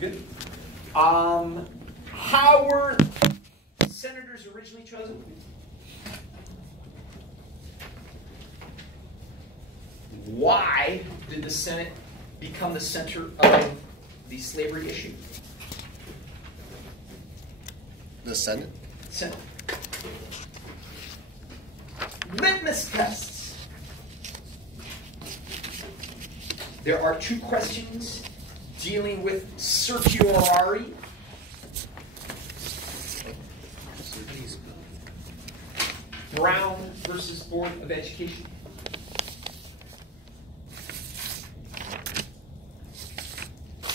You good? How were senators originally chosen? Why did the Senate become the center of the slavery issue? The Senate? Senate. Litmus tests. There are 2 questions dealing with certiorari. Brown versus Board of Education.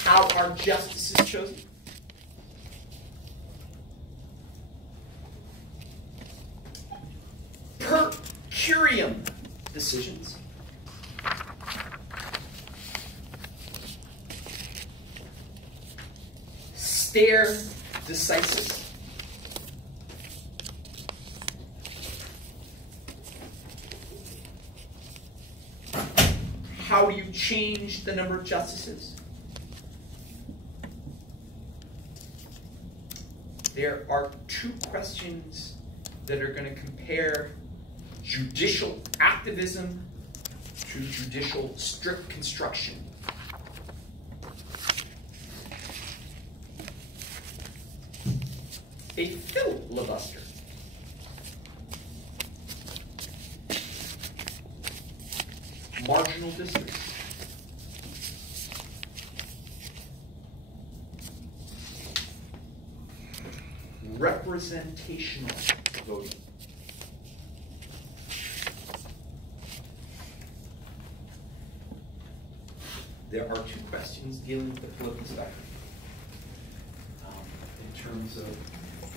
How are justices chosen? Per curiam decisions. Stare decisis. How do you change the number of justices? There are 2 questions that are going to compare judicial activism to judicial strict construction. A filibuster. Marginal districts. Representational voting. There are 2 questions dealing with the political spectrum. In terms of,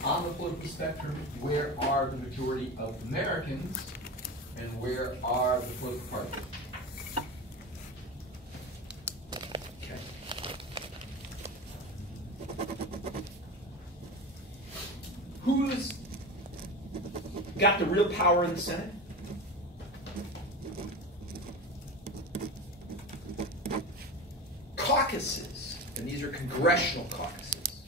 on the political spectrum, where are the majority of Americans and where are the political parties? Okay. Who's got the real power in the Senate? Caucuses, and these are congressional caucuses.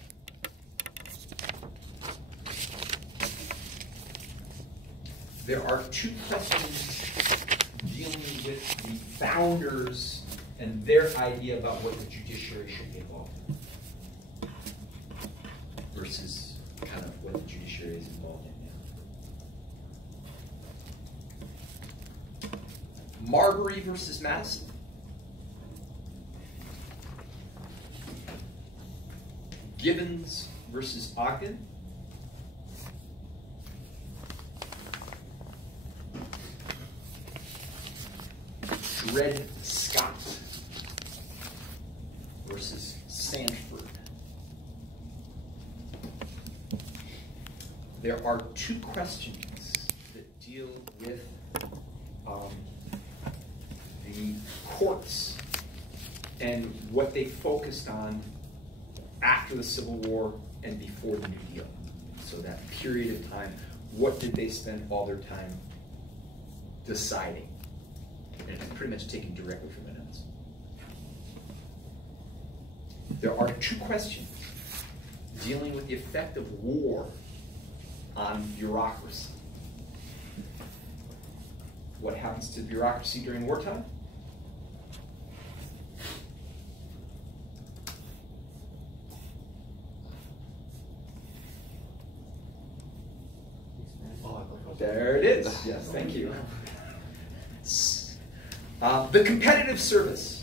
There are 2 questions dealing with the founders and their idea about what the judiciary should be involved in versus kind of what the judiciary is involved in now. Marbury versus Madison. Gibbons versus Ogden. Dred Scott versus Sanford. There are 2 questions that deal with the courts and what they focused on after the Civil War and before the New Deal. So that period of time, what did they spend all their time deciding? And it's pretty much taken directly from the notes. There are 2 questions dealing with the effect of war on bureaucracy. What happens to bureaucracy during wartime? There it is. Yes, thank you. The competitive service.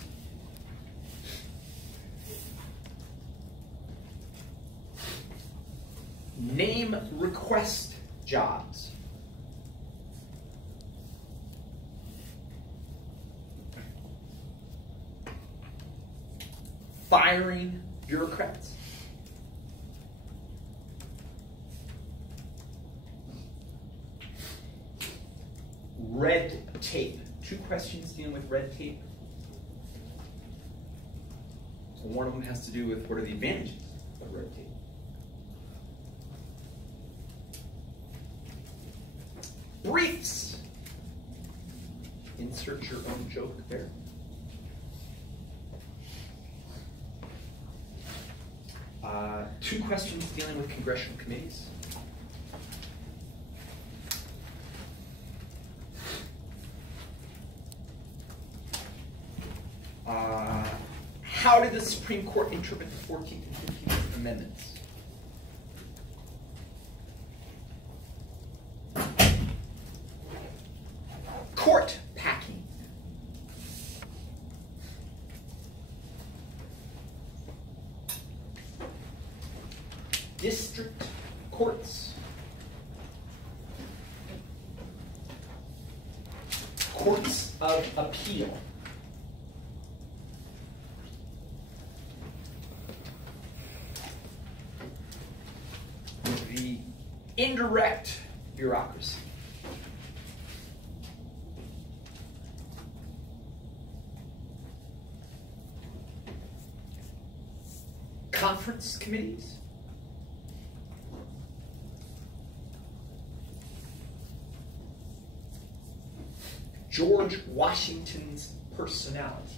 Name request jobs. Firing bureaucrats. Red tape. 2 questions dealing with red tape. One of them has to do with what are the advantages of red tape. Briefs. Insert your own joke there. 2 questions dealing with congressional committees. How did the Supreme Court interpret the 14th and 15th Amendments? Court packing. District courts. Courts of appeal. The indirect bureaucracy. Conference committees. George Washington's personality.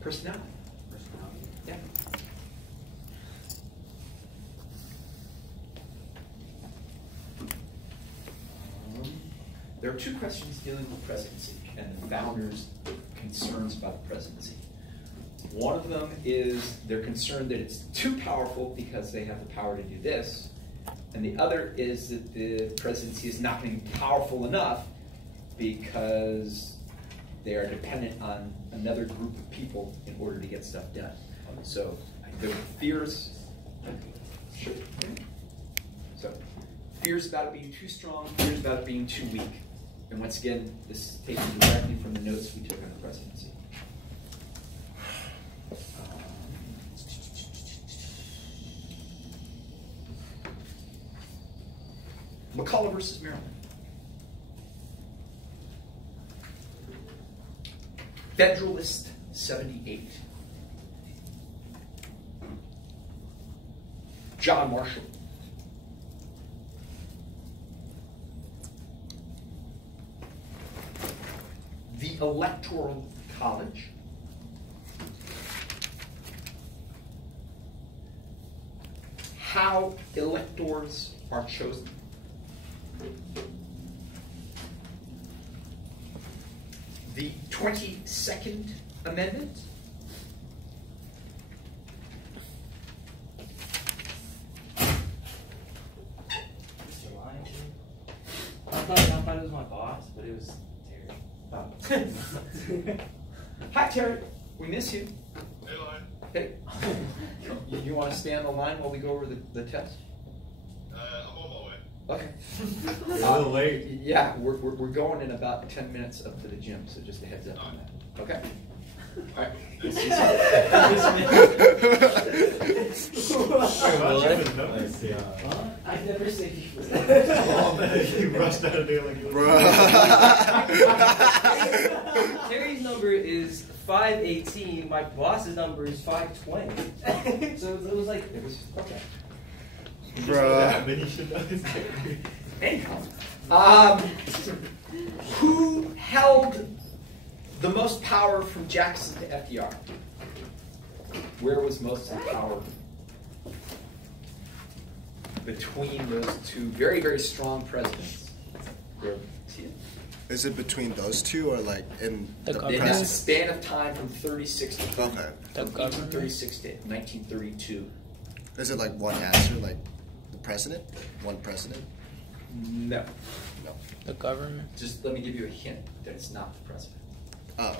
Personality. Yeah. There are 2 questions dealing with presidency and the founders' concerns about the presidency. One of them is they're concerned that it's too powerful because they have the power to do this. And the other is that the presidency is not going to be powerful enough because they are dependent on another group of people in order to get stuff done. So the fears, sure. So fears about it being too strong, fears about it being too weak. And once again, this is taken directly from the notes we took on the presidency. McCullough versus Maryland. Federalist 78. John Marshall. The Electoral College. How electors are chosen. The 22nd Amendment. I thought it was my boss, but it was Terry. Oh. Hi, Terry. We miss you. Hey, Line. Hey. You want to stay on the line while we go over the test? I'm on my way. Okay. You're a little late. Yeah, we're going in about 10 minutes up to the gym, so just a heads up on that. Okay? All right. I never say you. You rushed out of there like you were. Terry's number is 518. My boss's number is 520. So it was like It was, okay. Bruh. But he should know his Anyhow, who held the most power from Jackson to FDR? Where was most of the power between those 2 very, very strong presidents? Where, see it? Is it between those 2 or like in the In that president? span of time from 36 to Okay. from 1836 to 1932. Is it like one answer, like the president? One president? No. No. The government? Just let me give you a hint that it's not the president. Oh.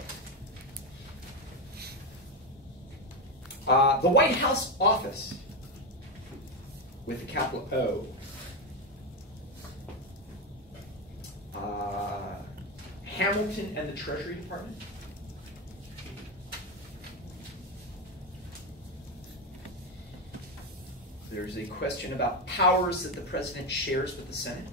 The White House office with the capital O. Hamilton and the Treasury Department. There's a question about powers that the president shares with the Senate.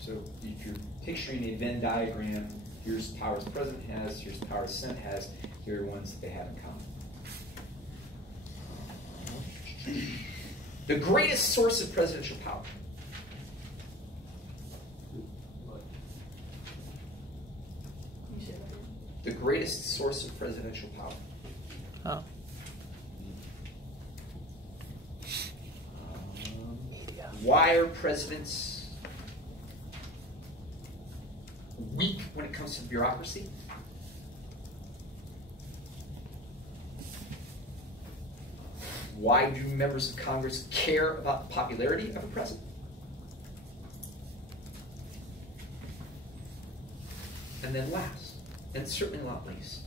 So if you're picturing a Venn diagram, here's powers the president has, here's powers the Senate has, here are ones that they have in common. The greatest source of presidential power. the greatest source of presidential power? Oh. Why are presidents weak when it comes to bureaucracy? Why do members of Congress care about the popularity of a president? And then last, and certainly not least,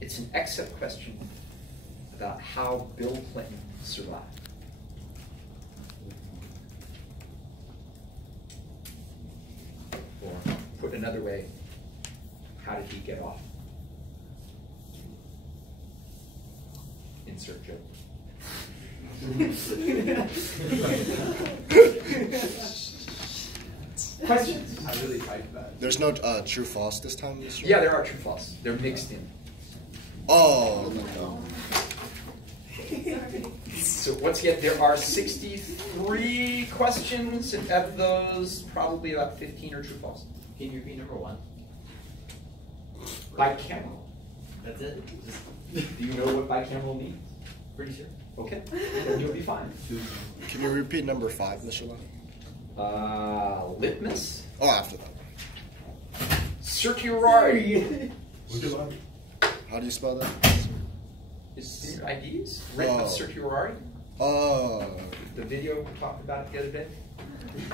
it's an excellent question about how Bill Clinton survived. Or put another way, how did he get off? Insert joke. Questions? I really typed that. There's no true false this time, Mr. Yeah, there are true false. They're mixed in. Oh, no. So once again, there are 63 questions, and of those, probably about 15 are true false. Can you repeat number 1? Bicameral. That's it? Just Do you know what bicameral means? pretty sure. Okay, then you'll be fine. Can you repeat number 5, Mr. Lyon? Litmus, Oh, after that. certiorari. How do you spell that? Is in your IDs? Writ of Oh. certiorari. Oh, The video we talked about the other day.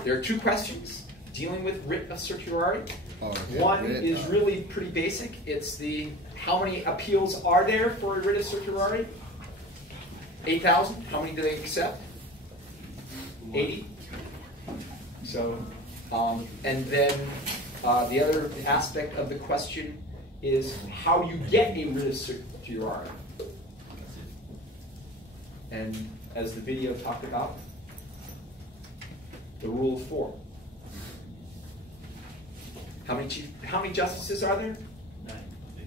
There are 2 questions dealing with writ of certiorari. okay. One Writ, is really pretty basic. It's the how many appeals are there for a writ of certiorari? 8,000. How many do they accept? 80. So, and then the other aspect of the question is how you get a writ of certiorari. And as the video talked about, the rule of 4. How many justices are there? 9.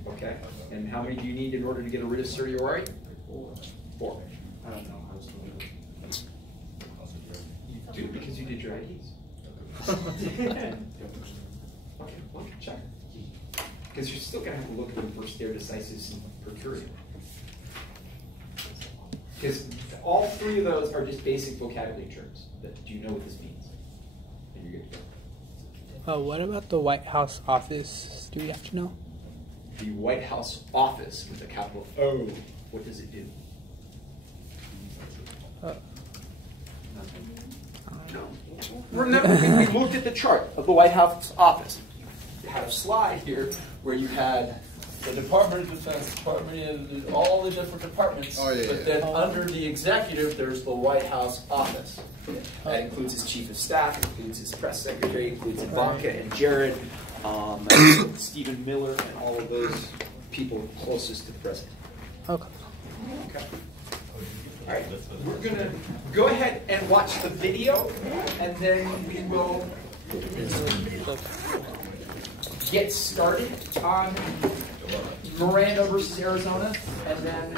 Okay. And how many do you need in order to get a writ of certiorari? 4. I don't know. I was told it. You do because you did your IDs. Okay, well, check. Because you're still going to have to look at the first stare decisis and per curiam. Because all 3 of those are just basic vocabulary terms. That do you know what this means? And you're good to go. What about the White House office? Do we have to know? The White House office with a capital O. What does it do? No. Remember, we looked at the chart of the White House office. You had a slide here where you had the Department of Defense, Department of all the different departments. Oh, yeah, but then under the executive, there's the White House office. That includes his chief of staff, includes his press secretary, includes Ivanka and Jared, Stephen Miller, and all of those people closest to the president. Okay. Okay. All right, we're going to go ahead and watch the video, and then we will get started on Miranda versus Arizona, and then